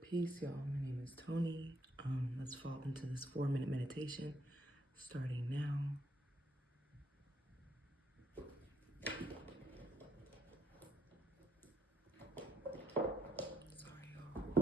Peace, y'all. My name is Tony. Let's fall into this 4-minute meditation starting now. Sorry, y'all.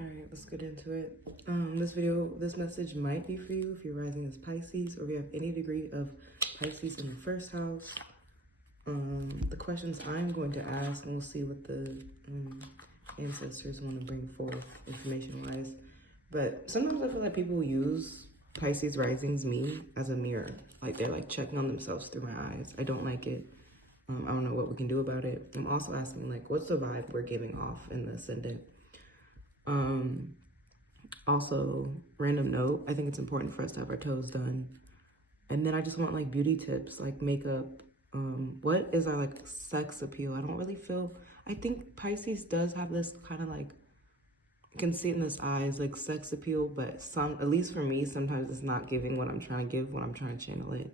All right, let's get into it. This message might be for you if you're rising as Pisces or if you have any degree of Pisces in the first house. The questions I'm going to ask, and we'll see what the ancestors want to bring forth information-wise. But sometimes I feel like people use Pisces risings me as a mirror. Like they're like checking on themselves through my eyes. I don't like it. I don't know what we can do about it. I'm also asking like, what's the vibe we're giving off in the ascendant? Also, random note, I think it's important for us to have our toes done. And then I just want like beauty tips, like makeup. What is our like sex appeal? I don't really feel, I think Pisces does have this kind of like I can see it in his eyes, like sex appeal, but at least for me, sometimes it's not giving what I'm trying to give when I'm trying to channel it.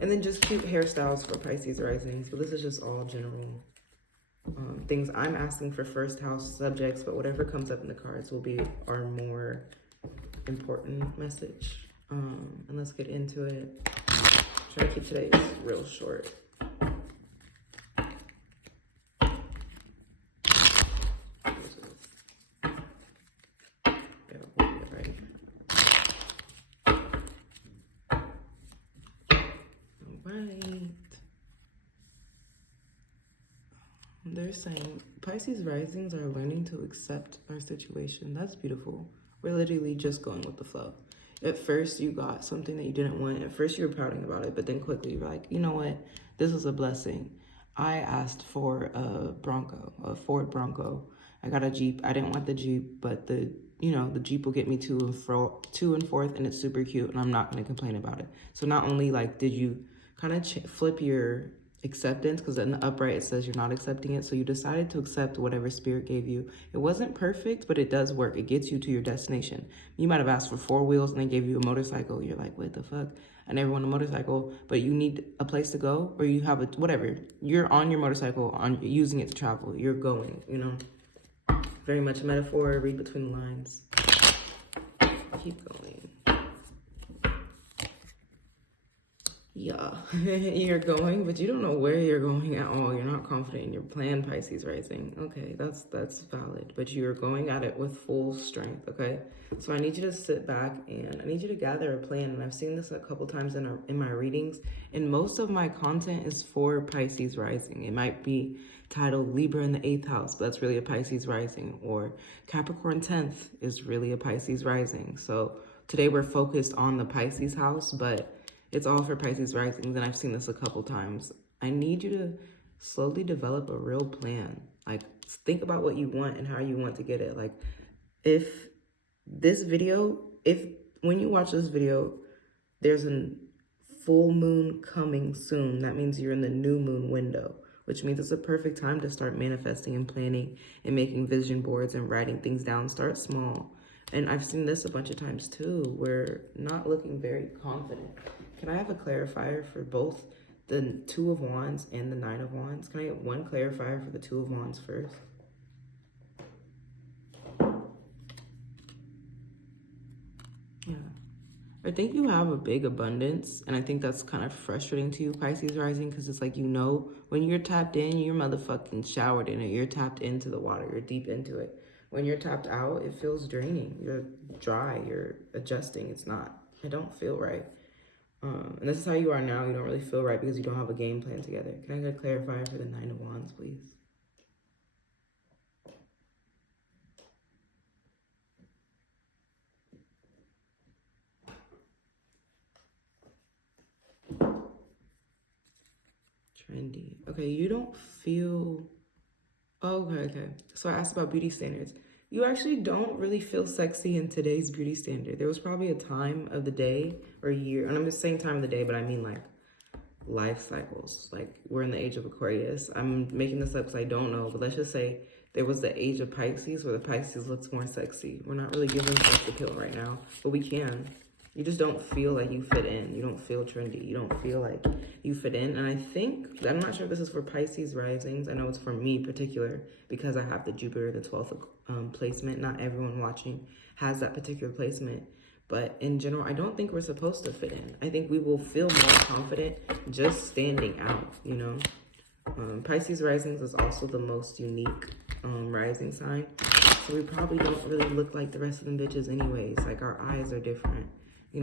And then just cute hairstyles for Pisces rising. So this is just all general things I'm asking for first house subjects, but whatever comes up in the cards will be our more important message. And let's get into it. Try to keep today's real short. They're saying Pisces risings are learning to accept our situation. That's beautiful. We're literally just going with the flow. At first, you got something that you didn't want. At first, you were pouting about it, but then quickly you're like, you know what? This is a blessing. I asked for a Bronco, a Ford Bronco. I got a Jeep. I didn't want the Jeep, but the Jeep will get me to and forth, and it's super cute, and I'm not going to complain about it. So not only like did you kind of flip your acceptance, because in the upright it says you're not accepting it, so you decided to accept whatever spirit gave you. It wasn't perfect, but it does work. It gets you to your destination. You might have asked for 4 wheels and they gave you a motorcycle. You're like, what the fuck? I never want a motorcycle, but you need a place to go, or you have whatever. You're on your motorcycle, using it to travel. You're going, Very much a metaphor. Read between the lines. Keep going. Yeah, you're going, but you don't know where you're going at all. You're not confident in your plan, Pisces rising. Okay, that's valid, but you're going at it with full strength, okay? So I need you to sit back and I need you to gather a plan. And I've seen this a couple times in my readings, and most of my content is for Pisces rising. It might be titled Libra in the 8th house, but that's really a Pisces rising, or Capricorn 10th is really a Pisces rising. So today we're focused on the Pisces house, but it's all for Pisces risings, and I've seen this a couple times. I need you to slowly develop a real plan. Like, think about what you want and how you want to get it. Like, when you watch this video, there's a full moon coming soon. That means you're in the new moon window, which means it's a perfect time to start manifesting and planning and making vision boards and writing things down. Start small. And I've seen this a bunch of times too. We're not looking very confident. Can I have a clarifier for both the 2 of Wands and the 9 of Wands? Can I get one clarifier for the 2 of Wands first? Yeah. I think you have a big abundance, and I think that's kind of frustrating to you, Pisces rising, because it's like, when you're tapped in, you're motherfucking showered in it. You're tapped into the water. You're deep into it. When you're tapped out, it feels draining. You're dry. You're adjusting. I don't feel right. And this is how you are now. You don't really feel right because you don't have a game plan together. Can I get a clarifier for the 9 of Wands, please? Trendy. Okay, you don't feel... Oh, okay. So I asked about beauty standards. You actually don't really feel sexy in today's beauty standard. There was probably a time of the day or year, and I'm just saying time of the day, but I mean like life cycles. Like, we're in the age of Aquarius. I'm making this up because I don't know, but let's just say there was the age of Pisces where the Pisces looks more sexy. We're not really giving sex appeal right now, but we can. You just don't feel like you fit in. You don't feel trendy. You don't feel like you fit in. And I think, I'm not sure if this is for Pisces risings. I know it's for me particular because I have the Jupiter, the 12th placement. Not everyone watching has that particular placement. But in general, I don't think we're supposed to fit in. I think we will feel more confident just standing out, Pisces risings is also the most unique rising sign. So we probably don't really look like the rest of them bitches anyways. Like, our eyes are different.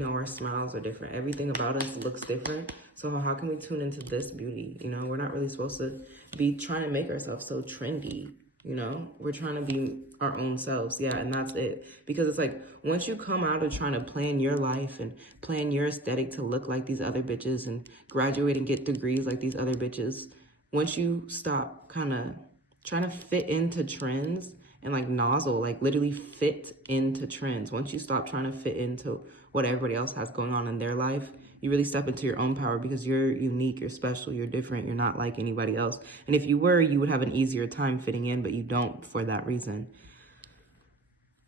Our smiles are different. Everything about us looks different. So how can we tune into this beauty? We're not really supposed to be trying to make ourselves so trendy. We're trying to be our own selves. Yeah, and that's it. Because it's like, once you come out of trying to plan your life and plan your aesthetic to look like these other bitches and graduate and get degrees like these other bitches, once you stop kind of trying to fit into trends and like literally fit into trends, once you stop trying to fit into what everybody else has going on in their life, you really step into your own power because you're unique, you're special, you're different, you're not like anybody else. And if you were, you would have an easier time fitting in, but you don't for that reason.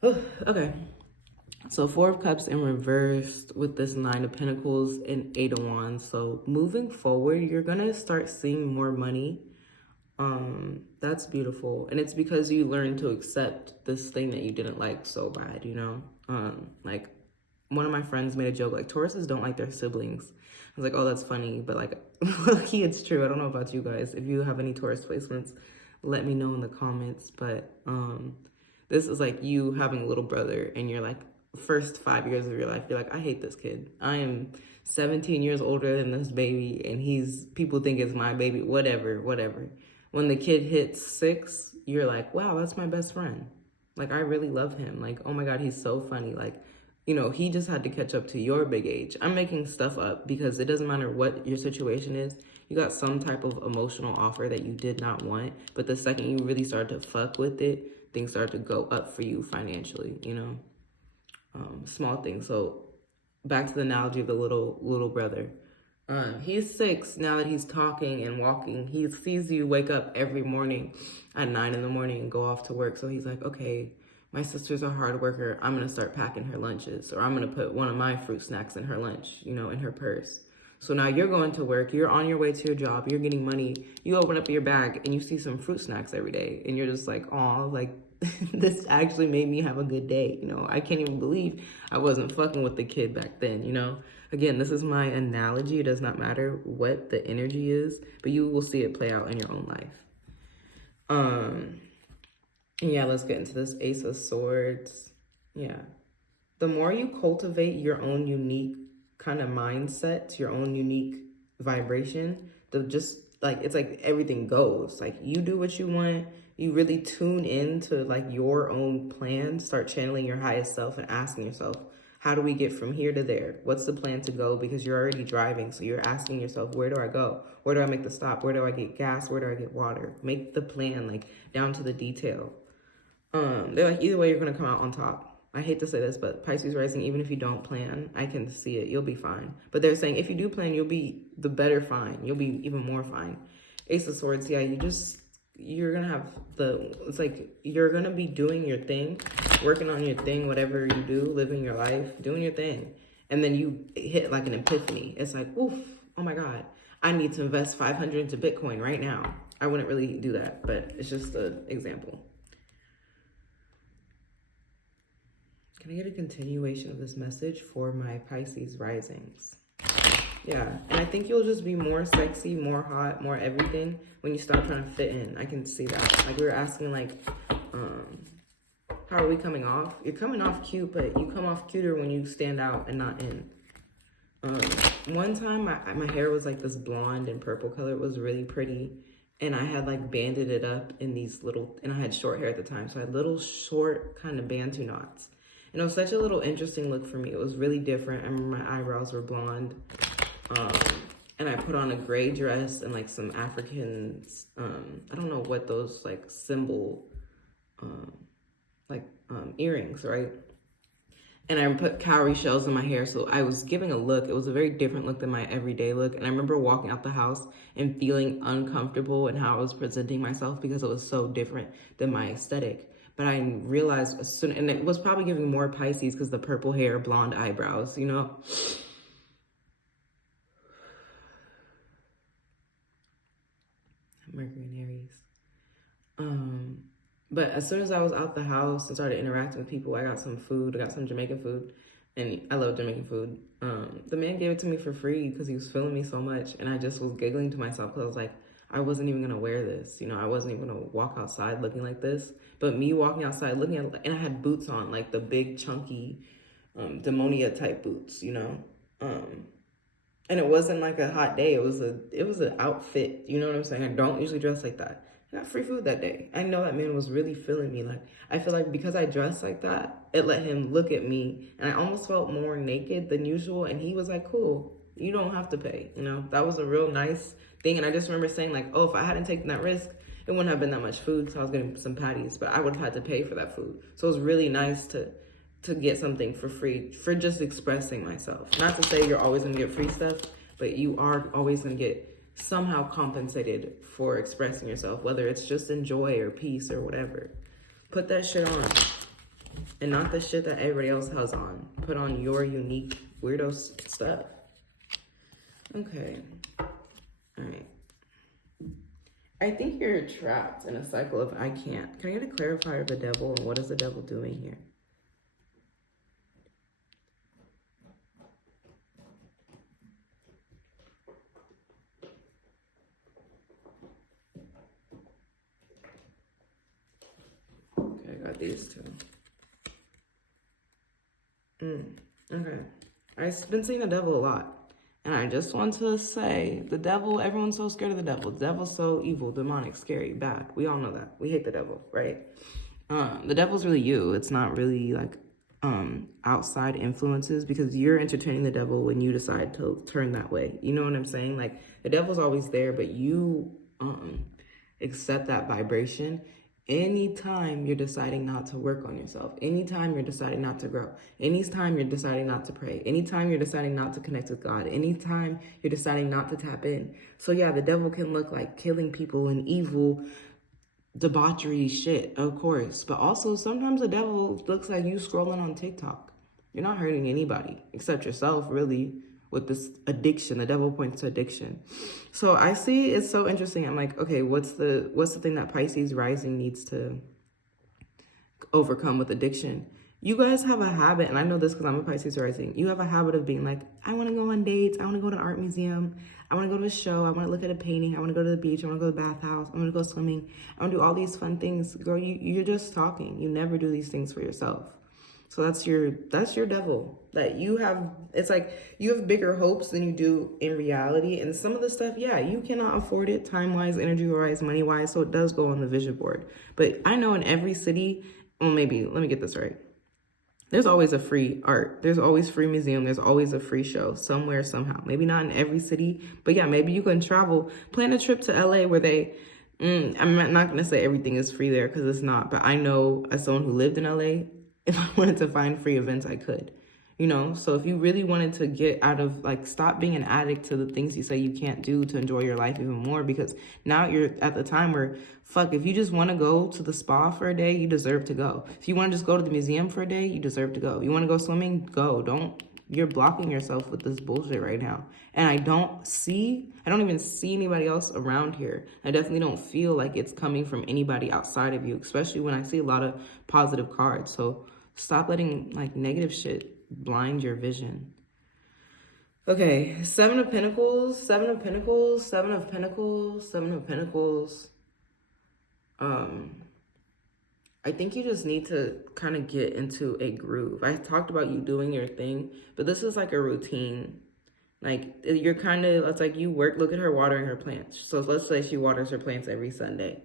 Okay. So 4 of Cups in reversed with this 9 of Pentacles and 8 of Wands. So moving forward, you're going to start seeing more money. That's beautiful. And it's because you learned to accept this thing that you didn't like so bad, you know? Like one of my friends made a joke, like Tauruses don't like their siblings. I was like, oh, that's funny. But like, lucky it's true. I don't know about you guys. If you have any Taurus placements, let me know in the comments. But this is like you having a little brother and you're like, first 5 years of your life, you're like, I hate this kid. I am 17 years older than this baby and people think it's my baby, whatever. When the kid hits 6, you're like, wow, that's my best friend. Like, I really love him. Like, oh my God, he's so funny. Like, you know, he just had to catch up to your big age. I'm making stuff up because it doesn't matter what your situation is. You got some type of emotional offer that you did not want, but the second you really start to fuck with it, things start to go up for you financially, you know? Small things. So back to the analogy of the little brother. He's 6 now that he's talking and walking. He sees you wake up every morning at 9 in the morning and go off to work. So he's like, okay, my sister's a hard worker. I'm going to start packing her lunches, or I'm going to put one of my fruit snacks in her lunch, you know, in her purse. So now you're going to work, you're on your way to your job, you're getting money, you open up your bag and you see some fruit snacks every day. And you're just like, oh, like, this actually made me have a good day. You know, I can't even believe I wasn't fucking with the kid back then, you know? Again, this is my analogy. It does not matter what the energy is, but you will see it play out in your own life. And yeah, let's get into this Ace of Swords. Yeah. The more you cultivate your own unique kind of mindset, your own unique vibration, it's like everything goes. Like you do what you want. You really tune into like your own plan, start channeling your highest self and asking yourself, how do we get from here to there? What's the plan to go? Because you're already driving. So you're asking yourself, where do I go? Where do I make the stop? Where do I get gas? Where do I get water? Make the plan like down to the detail. They're like, either way, you're going to come out on top. I hate to say this, but Pisces rising, even if you don't plan, I can see it. You'll be fine. But they're saying if you do plan, you'll be the better fine. You'll be even more fine. Ace of Swords, yeah, you're going to have it's like you're going to be doing your thing, working on your thing, whatever you do, living your life, doing your thing. And then you hit like an epiphany. It's like, oof, oh my God, I need to invest 500 into Bitcoin right now. I wouldn't really do that, but it's just an example. Can I get a continuation of this message for my Pisces risings? Yeah, and I think you'll just be more sexy, more hot, more everything when you stop trying to fit in. I can see that. Like we were asking, like, how are we coming off? You're coming off cute, but you come off cuter when you stand out and not in. One time my hair was like this blonde and purple color. It was really pretty. And I had like banded it up in these and I had short hair at the time. So I had little short kind of bantu knots. And it was such a little interesting look for me. It was really different. I remember my eyebrows were blonde. And I put on a gray dress and like some African, I don't know what those like symbol, earrings, right? And I put cowrie shells in my hair. So I was giving a look. It was a very different look than my everyday look. And I remember walking out the house and feeling uncomfortable in how I was presenting myself because it was so different than my aesthetic. But I realized as soon, and it was probably giving more Pisces because the purple hair, blonde eyebrows, you know? Mercury and Aries. But as soon as I was out the house and started interacting with people, I got some food. I got some Jamaican food, and I love Jamaican food. The man gave it to me for free because he was feeling me so much, and I just was giggling to myself because I was like, I wasn't even gonna wear this, you know. I wasn't even gonna walk outside looking like this. But me walking outside looking at, and I had boots on, like the big chunky, Demonia type boots, you know. And it wasn't like a hot day. It was an outfit. You know what I'm saying? I don't usually dress like that. I got free food that day. I know that man was really feeling me. Like, I feel like because I dressed like that, it let him look at me. And I almost felt more naked than usual. And he was like, cool, you don't have to pay. You know, that was a real nice thing. And I just remember saying like, oh, if I hadn't taken that risk, it wouldn't have been that much food because I was getting some patties. But I would have had to pay for that food. So it was really nice to get something for free for just expressing myself. Not to say you're always gonna get free stuff, but you are always gonna get somehow compensated for expressing yourself, whether it's just in joy or peace or whatever. Put that shit on. and not the shit that everybody else has on. Put on your unique weirdo stuff. Okay. All right. I think you're trapped in a cycle of I can't. Can I get a clarifier of the devil and what is the devil doing here? Okay, I got these two. Okay. I've been seeing the devil a lot. And I just want to say, the devil, everyone's so scared of the devil. The devil's so evil, demonic, scary, bad. We all know that. We hate the devil, right? The devil's really you. It's not really like outside influences, because you're entertaining the devil when you decide to turn that way. You know what I'm saying? Like, the devil's always there, but you accept that vibration anytime you're deciding not to work on yourself, anytime you're deciding not to grow, anytime you're deciding not to pray, anytime you're deciding not to connect with God, anytime you're deciding not to tap in. So yeah, the devil can look like killing people and evil, debauchery shit, of course. But also sometimes the devil looks like you scrolling on TikTok. You're not hurting anybody except yourself, really, with this addiction. The devil points to addiction. So I see it's so interesting. I'm like, okay, what's the thing that Pisces rising needs to overcome with addiction? You guys have a habit, and I know this because I'm a Pisces rising. You have a habit of being like, I want to go on dates. I want to go to an art museum. I want to go to a show. I want to look at a painting. I want to go to the beach. I want to go to the bathhouse. I want to go swimming. I want to do all these fun things. Girl, you're just talking. You never do these things for yourself. So that's your devil that you have. It's like you have bigger hopes than you do in reality. And some of the stuff, yeah, you cannot afford it time-wise, energy-wise, money-wise. So it does go on the vision board. But I know in every city, well, maybe, let me get this right. There's always a free art. There's always free museum. There's always a free show somewhere, somehow. Maybe not in every city, but yeah, maybe you can travel, plan a trip to LA where they, I'm not going to say everything is free there because it's not, but I know as someone who lived in LA, if I wanted to find free events, I could, you know? So if you really wanted to get out of, like, stop being an addict to the things you say you can't do to enjoy your life even more, because now you're at the time where, fuck, if you just want to go to the spa for a day, you deserve to go. If you want to just go to the museum for a day, you deserve to go. You want to go swimming? Go. You're blocking yourself with this bullshit right now. And I don't even see anybody else around here. I definitely don't feel like it's coming from anybody outside of you, especially when I see a lot of positive cards. So stop letting like negative shit blind your vision. Okay, Seven of Pentacles. I think you just need to kind of get into a groove. I talked about you doing your thing, but this is like a routine. Like, you're kind of, it's like you work, look at her watering her plants. So let's say she waters her plants every Sunday.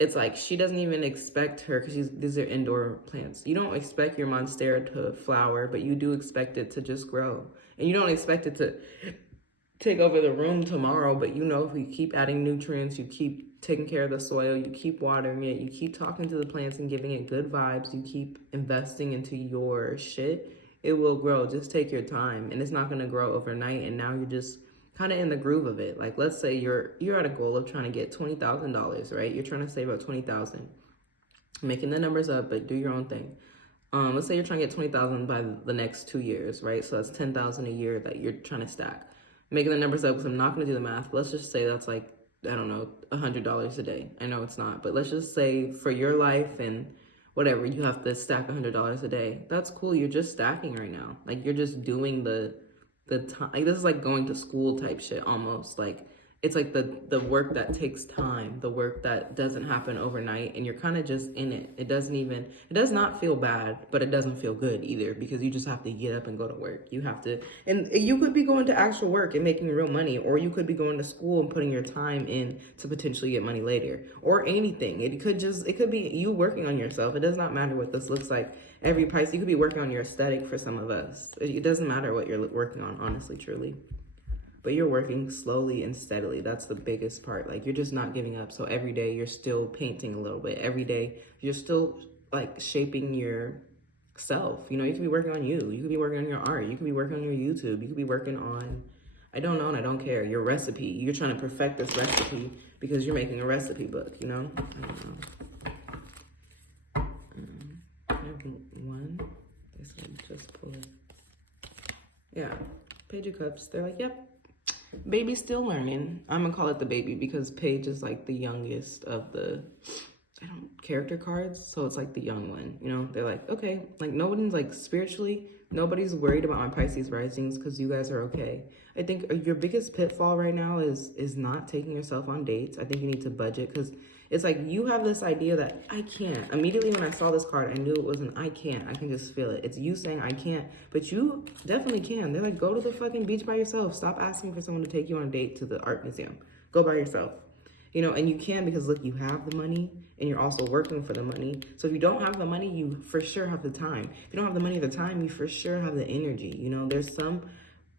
It's like she doesn't even expect her, because these are indoor plants. You don't expect your monstera to flower, but you do expect it to just grow. And you don't expect it to take over the room tomorrow, but you know, if you keep adding nutrients, you keep taking care of the soil, you keep watering it, you keep talking to the plants and giving it good vibes, you keep investing into your shit, it will grow. Just take your time, and it's not going to grow overnight. And now you're just kind of in the groove of it. Like, let's say you're at a goal of trying to get $20,000, right? You're trying to save up $20,000, making the numbers up, but do your own thing. Let's say you're trying to get $20,000 by the next 2 years, right? So that's $10,000 a year that you're trying to stack. Making the numbers up, because I'm not going to do the math. But let's just say that's like, I don't know, $100 a day. I know it's not, but let's just say for your life and whatever, you have to stack $100 a day. That's cool. You're just stacking right now. Like, you're just doing the time. Like, this is like going to school type shit almost. Like, it's like the work that takes time, the work that doesn't happen overnight, and you're kind of just in it. It does not feel bad, but it doesn't feel good either, because you just have to get up and go to work. You have to, and you could be going to actual work and making real money, or you could be going to school and putting your time in to potentially get money later, or anything. It could be you working on yourself. It does not matter what this looks like. Every Pisces, you could be working on your aesthetic for some of us. It doesn't matter what you're working on, honestly, truly. But you're working slowly and steadily. That's the biggest part. Like, you're just not giving up. So every day you're still painting a little bit. Every day you're still like shaping yourself. You know, you could be working on you. You could be working on your art. You could be working on your YouTube. You could be working on, I don't know and I don't care, your recipe. You're trying to perfect this recipe because you're making a recipe book, you know? I don't know. I have one just pull it. Yeah, Page of Cups. They're like, yep, baby's still learning. I'm gonna call it the baby because Page is like the youngest of the character cards, so it's like the young one, you know. They're like, okay, like nobody's like spiritually, nobody's worried about my Pisces risings because you guys are okay. I think your biggest pitfall right now is not taking yourself on dates. I think you need to budget because it's like you have this idea that I can't. Immediately when I saw this card, I knew it wasn't I can't. I can just feel it. It's you saying I can't, but you definitely can. They're like, go to the fucking beach by yourself. Stop asking for someone to take you on a date to the art museum. Go by yourself. You know, and you can because look, you have the money and you're also working for the money. So if you don't have the money, you for sure have the time. If you don't have the money or the time, you for sure have the energy. You know, there's some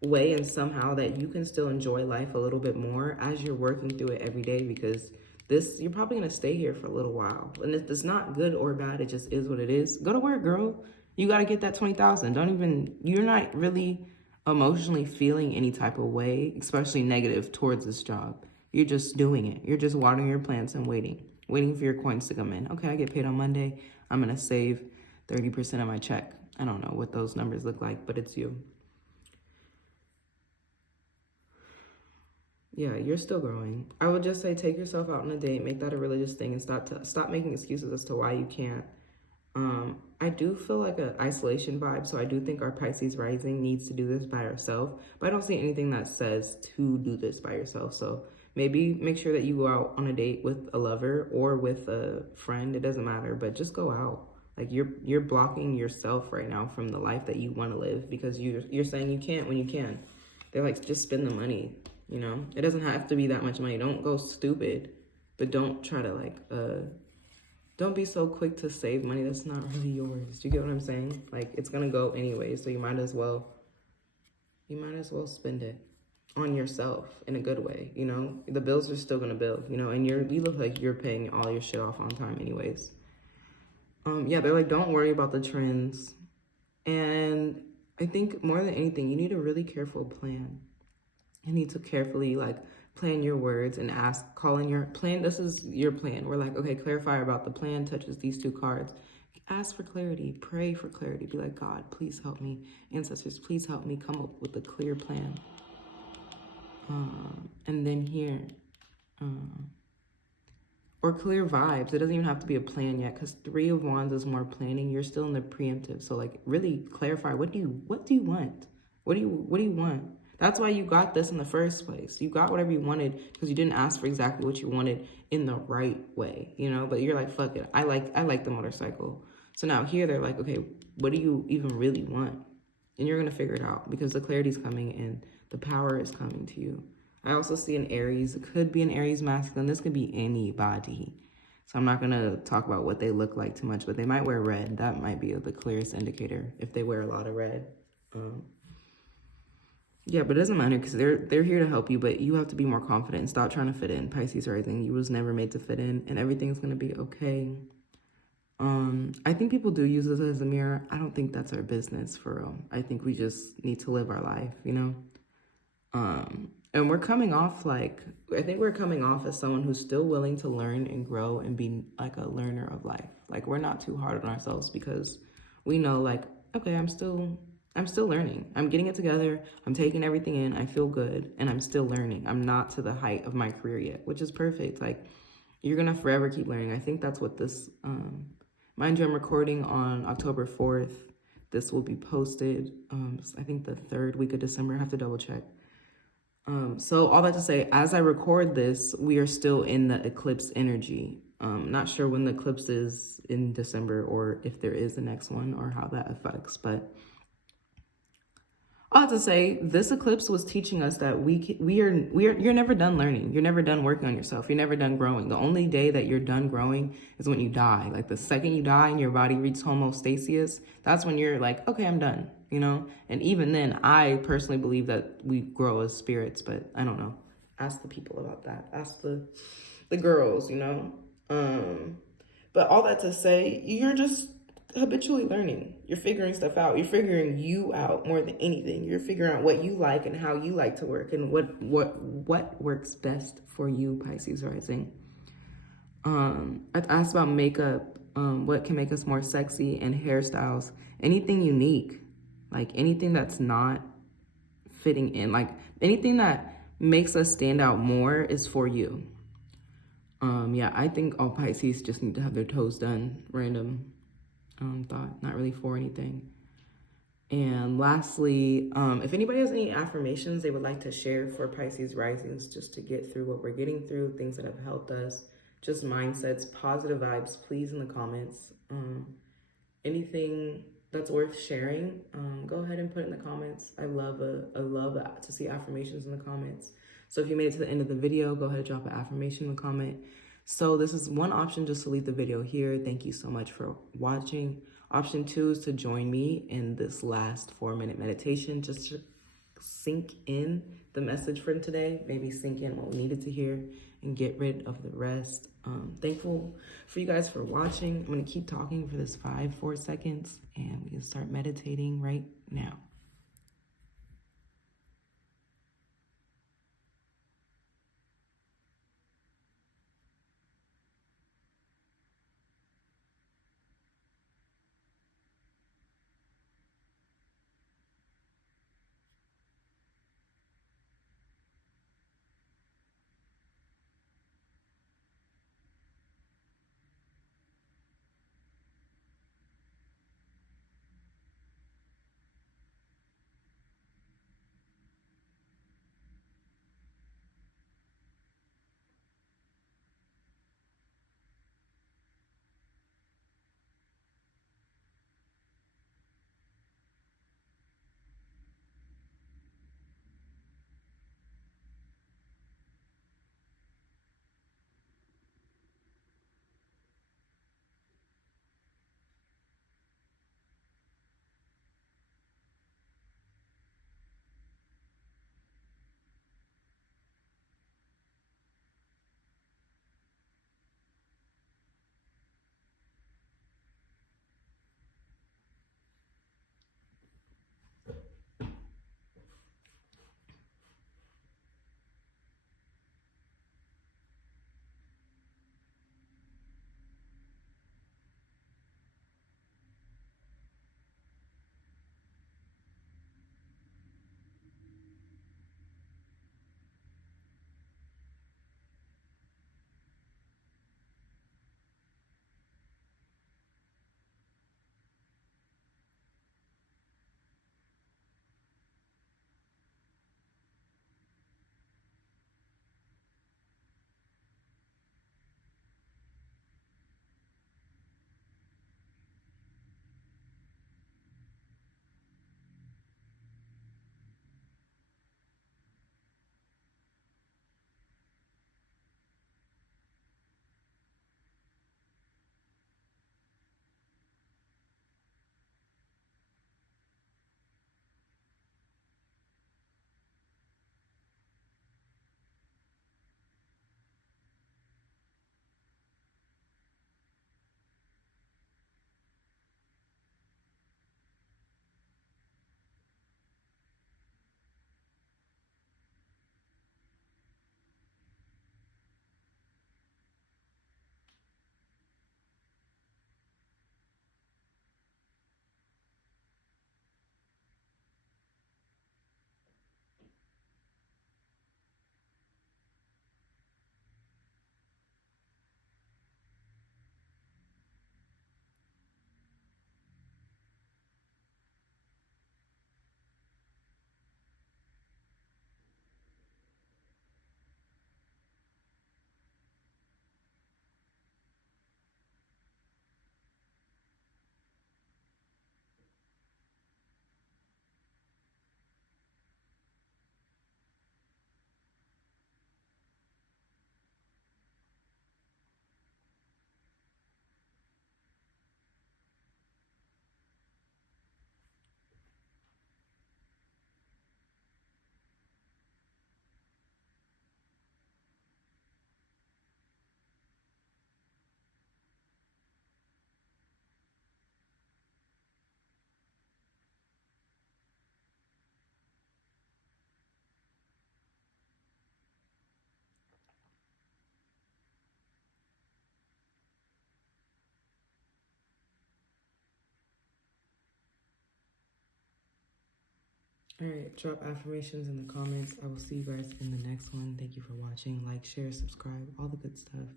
way and somehow that you can still enjoy life a little bit more as you're working through it every day because you're probably going to stay here for a little while. And it's not good or bad. It just is what it is. Go to work, girl. You got to get that 20,000. You're not really emotionally feeling any type of way, especially negative towards this job. You're just doing it. You're just watering your plants and waiting for your coins to come in. Okay, I get paid on Monday. I'm going to save 30% of my check. I don't know what those numbers look like, but it's you. Yeah, you're still growing. I would just say take yourself out on a date, make that a religious thing, and stop making excuses as to why you can't. I do feel like an isolation vibe, so I do think our Pisces rising needs to do this by herself, but I don't see anything that says to do this by yourself. So maybe make sure that you go out on a date with a lover or with a friend. It doesn't matter, but just go out. Like you're blocking yourself right now from the life that you want to live because you're saying you can't when you can. They're like, just spend the money. You know, it doesn't have to be that much money. Don't go stupid, but don't try to like, don't be so quick to save money that's not really yours. Do you get what I'm saying? Like it's gonna go anyway, so you might as well spend it on yourself in a good way. You know, the bills are still gonna bill. You know, and you look like you're paying all your shit off on time, anyways. Yeah, they're like, don't worry about the trends, and I think more than anything, you need a really careful plan. You need to carefully like plan your words and call in your plan. This is your plan. We're like, okay, clarify about the plan touches these two cards. Ask for clarity, pray for clarity. Be like, God, please help me. Ancestors, please help me come up with a clear plan. And then here, or clear vibes. It doesn't even have to be a plan yet because 3 of Wands is more planning. You're still in the preemptive. So like really clarify, what do you want? What do you want? That's why you got this in the first place. You got whatever you wanted because you didn't ask for exactly what you wanted in the right way, you know? But you're like, fuck it. I like the motorcycle. So now here they're like, okay, what do you even really want? And you're going to figure it out because the clarity's coming and the power is coming to you. I also see an Aries. It could be an Aries masculine. This could be anybody. So I'm not going to talk about what they look like too much, but they might wear red. That might be the clearest indicator if they wear a lot of red. Yeah, but it doesn't matter because they're here to help you, but you have to be more confident and stop trying to fit in. Pisces rising, you was never made to fit in, and everything's going to be okay. I think people do use this as a mirror. I don't think that's our business, for real. I think we just need to live our life, you know? And we're coming off I think we're coming off as someone who's still willing to learn and grow and be like a learner of life. Like we're not too hard on ourselves because we know like, okay, I'm still learning. I'm getting it together. I'm taking everything in. I feel good and I'm still learning. I'm not to the height of my career yet, which is perfect. Like you're going to forever keep learning. I think that's what this, mind you, I'm recording on October 4th. This will be posted, I think the 3rd week of December. I have to double check. So all that to say, as I record this, we are still in the eclipse energy. Not sure when the eclipse is in December or if there is the next one or how that affects, but all to say, this eclipse was teaching us that you're never done learning. You're never done working on yourself. You're never done growing. The only day that you're done growing is when you die. Like the second you die and your body reaches homeostasis, that's when you're like, okay, I'm done, you know? And even then, I personally believe that we grow as spirits, but I don't know. Ask the people about that. Ask the girls, you know? But all that to say, you're just habitually learning. You're figuring stuff out. You're figuring you out more than anything. You're figuring out what you like and how you like to work and what works best for you, Pisces rising. I asked about makeup, what can make us more sexy, and hairstyles. Anything unique. Like anything that's not fitting in, like anything that makes us stand out more is for you. Yeah, I think all Pisces just need to have their toes done. Random thought, not really for anything. And lastly, if anybody has any affirmations they would like to share for Pisces risings, just to get through what we're getting through, things that have helped us, just mindsets, positive vibes, please in the comments. Anything that's worth sharing, go ahead and put it in the comments. I love to see affirmations in the comments. So if you made it to the end of the video, go ahead and drop an affirmation in the comment. So this is one option, just to leave the video here. Thank you so much for watching. Option 2 is to join me in this last 4-minute meditation, just to sink in the message from today, maybe sink in what we needed to hear and get rid of the rest. Thankful for you guys for watching. I'm going to keep talking for this 4 seconds, and we can start meditating right now. All right, drop affirmations in the comments. I will see you guys in the next one. Thank you for watching. Like, share, subscribe, all the good stuff.